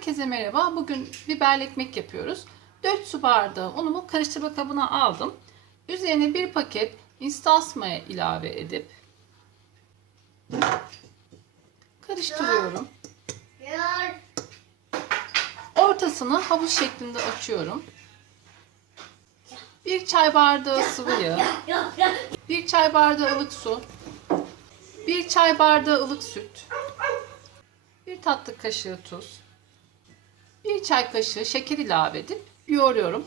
Herkese merhaba. Bugün biberli ekmek yapıyoruz. 4 su bardağı unumu karıştırma kabına aldım. Üzerine bir paket instant maya ilave edip karıştırıyorum. Ortasını havuç şeklinde açıyorum. Bir çay bardağı sıvı yağ, bir çay bardağı ılık su, bir çay bardağı ılık süt, bir tatlı kaşığı tuz, bir çay kaşığı şeker ilave edip yoğuruyorum.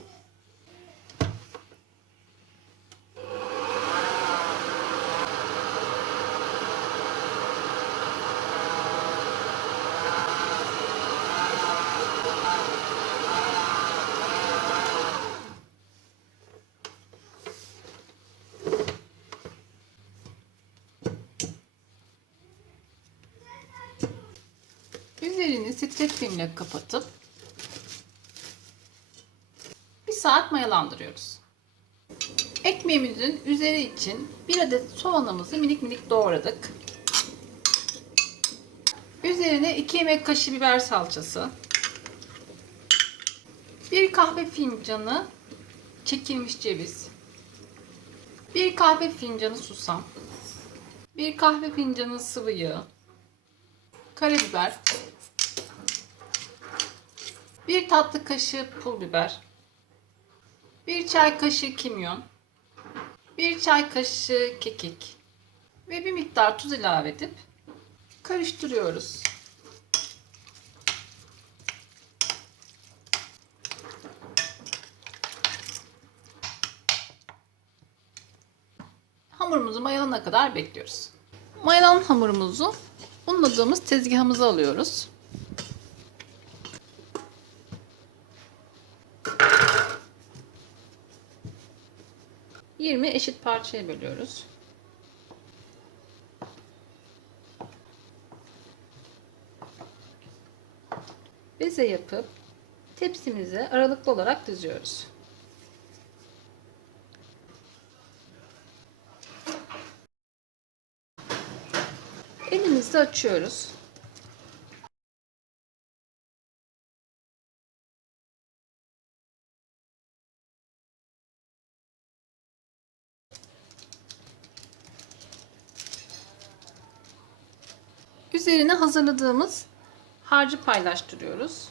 Üzerini streç filmle kapatıp bir saat mayalandırıyoruz. Ekmeğimizin üzeri için bir adet soğanımızı minik minik doğradık. Üzerine 2 yemek kaşığı biber salçası, bir kahve fincanı çekilmiş ceviz, bir kahve fincanı susam, bir kahve fincanı sıvı yağ, karabiber, bir tatlı kaşığı pul biber, bir çay kaşığı kimyon, bir çay kaşığı kekik ve bir miktar tuz ilave edip karıştırıyoruz. Hamurumuzu mayalanana kadar bekliyoruz. Mayalanan hamurumuzu unladığımız tezgahımıza alıyoruz. Yirmi eşit parçaya bölüyoruz. Beze yapıp tepsimize aralıklı olarak diziyoruz. Elimizle açıyoruz. Üzerine hazırladığımız harcı paylaştırıyoruz.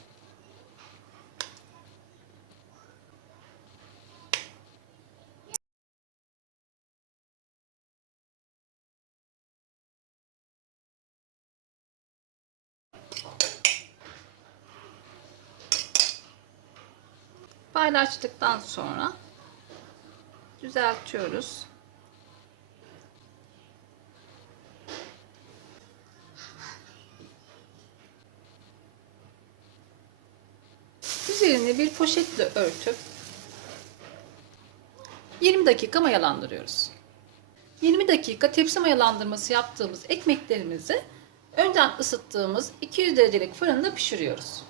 Paylaştıktan sonra düzeltiyoruz. Üzerini bir poşetle örtüp 20 dakika mayalandırıyoruz. 20 dakika tepsi mayalandırması yaptığımız ekmeklerimizi önceden ısıttığımız 200 derecelik fırında pişiriyoruz.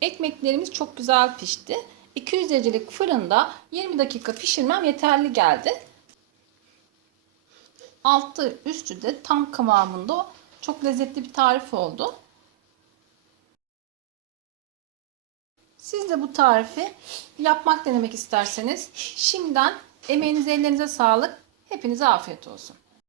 Ekmeklerimiz çok güzel pişti. 200 derecelik fırında 20 dakika pişirmem yeterli geldi. Altı üstü de tam kıvamında çok lezzetli bir tarif oldu. Siz de bu tarifi yapmak denemek isterseniz şimdiden emeğinize ellerinize sağlık. Hepinize afiyet olsun.